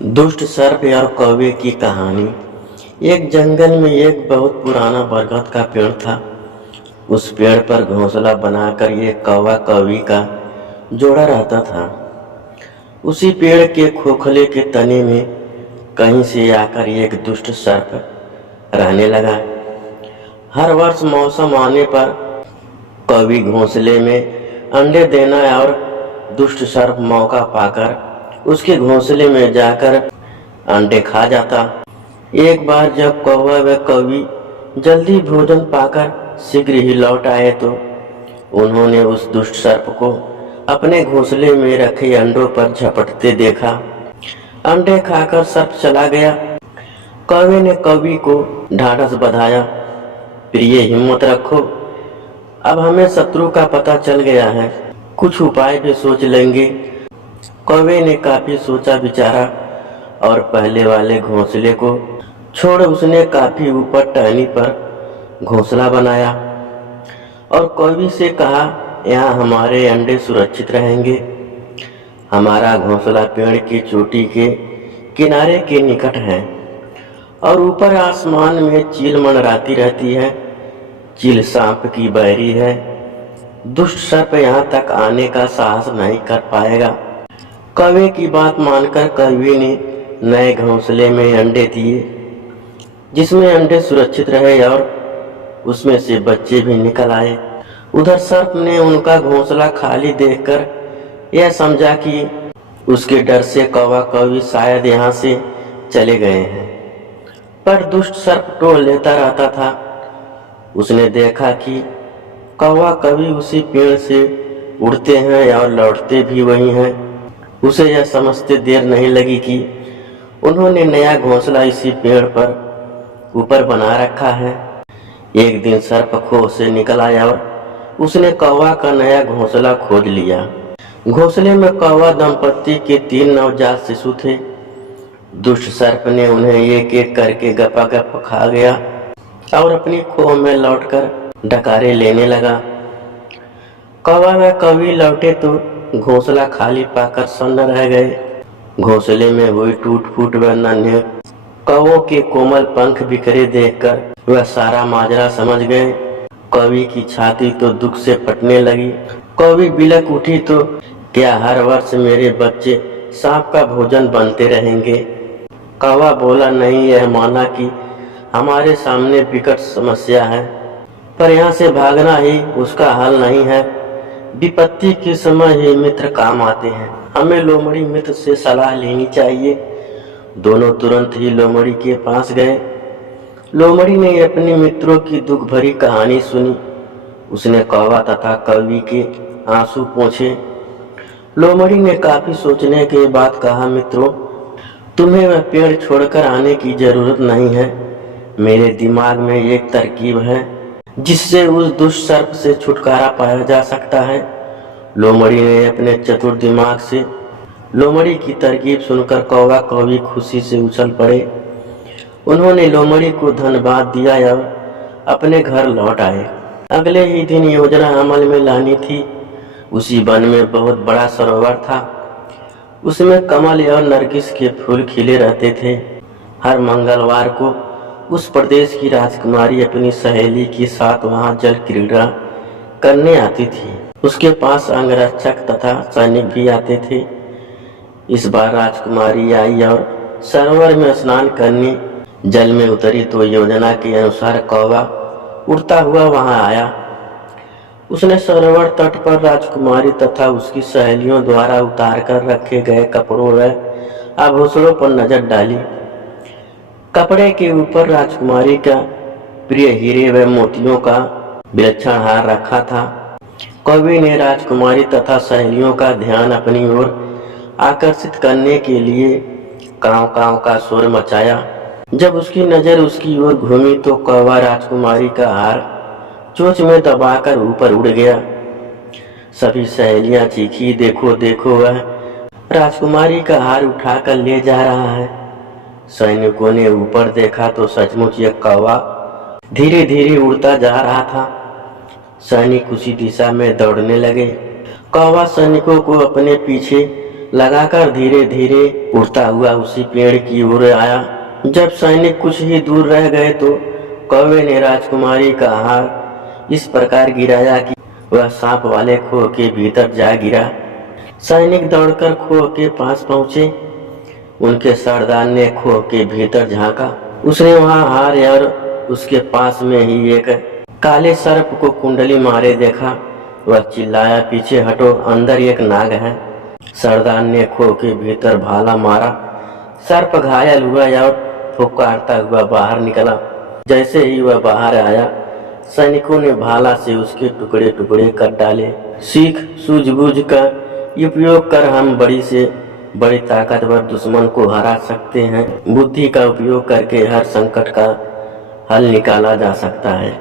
दुष्ट सर्प और कौवे की कहानी। एक जंगल में एक बहुत पुराना बरगद का पेड़ था। उस पेड़ पर घोंसला बनाकर एक कौवा कौवी का जोड़ा रहता था। उसी पेड़ के खोखले के तने में कहीं से आकर एक दुष्ट सर्प रहने लगा। हर वर्ष मौसम आने पर कौवी घोंसले में अंडे देना और दुष्ट सर्प मौका पाकर उसके घोंसले में जाकर अंडे खा जाता। एक बार जब कौवा व कौवी जल्दी भोजन पाकर शीघ्र ही लौट आए तो उन्होंने उस दुष्ट सर्प को अपने घोंसले में रखे अंडों पर झपटते देखा। अंडे खाकर सर्प चला गया। कौवे ने कौवी को ढाढ़स बंधाया, प्रिय हिम्मत रखो, अब हमें शत्रु का पता चल गया है, कुछ उपाय भी सोच लेंगे। कौवे ने काफी सोचा विचारा और पहले वाले घोंसले को छोड़ उसने काफी ऊपर टहनी पर घोंसला बनाया और कौवी से कहा, यहाँ हमारे अंडे सुरक्षित रहेंगे। हमारा घोंसला पेड़ की चोटी के किनारे के निकट है और ऊपर आसमान में चील मंडराती रहती है। चील सांप की बैरी है। दुष्ट सर्प यहाँ तक आने का साहस नहीं कर पाएगा। कौवे की बात मानकर कौवे ने नए घोंसले में अंडे दिए, जिसमें अंडे सुरक्षित रहे और उसमें से बच्चे भी निकल आए। उधर सर्प ने उनका घोंसला खाली देखकर यह समझा कि उसके डर से कौवा कौवी शायद यहाँ से चले गए हैं, पर दुष्ट सर्प टोल लेता रहता था। उसने देखा कि कौवा कौवी उसी पेड़ से उड़ते हैं और लौटते भी वही हैं। उसे यह समझते देर नहीं लगी कि उन्होंने नया घोंसला इसी पेड़ पर ऊपर बना रखा है। एक दिन सर्प खो से निकल आया और उसने कौवा का नया घोंसला खोद लिया। घोंसले में कौवा दंपत्ति के 3 नवजात शिशु थे। दुष्ट सर्प ने उन्हें एक एक करके गपागप खा गया और अपनी खोह में लौटकर डकारे लेने लगा। कौवा व कौवी लौटे तो घोंसला खाली पाकर सन्न रह गए। घोंसले में हुई टूट फूट व नन्हे कौवों के कोमल पंख बिखरे देखकर वह सारा माजरा समझ गए। कौवी की छाती तो दुख से फटने लगी। कौवी बिलक उठी, तो क्या हर वर्ष मेरे बच्चे सांप का भोजन बनते रहेंगे? कौवा बोला, नहीं, यह माना कि हमारे सामने विकट समस्या है, पर यहाँ से भागना ही उसका हल नहीं है। विपत्ति के समय ही मित्र काम आते हैं। हमें लोमड़ी मित्र से सलाह लेनी चाहिए। दोनों तुरंत ही लोमड़ी के पास गए। लोमड़ी ने अपने मित्रों की दुख भरी कहानी सुनी। उसने कौवा तथा कौवी के आंसू पोंछे। लोमड़ी ने काफी सोचने के बाद कहा, मित्रों, तुम्हें वह पेड़ छोड़कर आने की जरूरत नहीं है। मेरे दिमाग में एक तरकीब है जिससे उस दुष्ट सर्प से छुटकारा पाया जा सकता है। लोमड़ी ने अपने चतुर दिमाग से लोमड़ी की तरकीब सुनकर कौवा कौवी खुशी से उछल पड़े। उन्होंने लोमड़ी को धन्यवाद दिया और अपने घर लौट आए। अगले ही दिन योजना अमल में लानी थी। उसी वन में बहुत बड़ा सरोवर था। उसमें कमल और नरगिस के फूल खिले रहते थे। हर मंगलवार को उस प्रदेश की राजकुमारी अपनी सहेली के साथ वहां जल क्रीड़ा करने आती थी। उसके पास अंगरक्षक तथा सैनिक भी आते थे। इस बार राजकुमारी आई और सरोवर में स्नान करने जल में उतरी तो योजना के अनुसार कौवा उड़ता हुआ वहां आया। उसने सरोवर तट पर राजकुमारी तथा उसकी सहेलियों द्वारा उतार कर रखे गए कपड़ों व आभूषणों पर नजर डाली। कपड़े के ऊपर राजकुमारी का प्रिय हीरे व मोतियों का विलक्षण हार रखा था। कौवे ने राजकुमारी तथा सहेलियों का ध्यान अपनी ओर आकर्षित करने के लिए कांव कांव का शोर मचाया। जब उसकी नजर उसकी ओर घूमी तो कौवा राजकुमारी का हार चोंच में दबाकर ऊपर उड़ गया। सभी सहेलियां चीखी, देखो देखो, वह राजकुमारी का हार उठाकर ले जा रहा है। सैनिकों ने ऊपर देखा तो सचमुच यह कौवा धीरे धीरे उड़ता जा रहा था। सैनिक उसी दिशा में दौड़ने लगे। कौवा सैनिकों को अपने पीछे लगाकर धीरे धीरे उड़ता हुआ उसी पेड़ की ओर आया। जब सैनिक कुछ ही दूर रह गए तो कौवे ने राजकुमारी का हार इस प्रकार गिराया कि वह सांप वाले खोह के भीतर जा गिरा। सैनिक दौड़कर खोह के पास पहुंचे। उनके सरदार ने खोह के भीतर झांका। उसने वहां हार और उसके पास में ही एक काले सर्प को कुंडली मारे देखा। वह चिल्लाया, पीछे हटो, अंदर एक नाग है। सरदार ने खोह के भीतर भाला मारा। सर्प घायल हुआ और फुफकारता हुआ बाहर निकला। जैसे ही वह बाहर आया, सैनिकों ने भाला से उसके टुकड़े टुकड़े कर डाले। सीख सूझबूझ का उपयोग कर हम बड़ी से बड़ी ताकतवर दुश्मन को हरा सकते हैं। बुद्धि का उपयोग करके हर संकट का हल निकाला जा सकता है।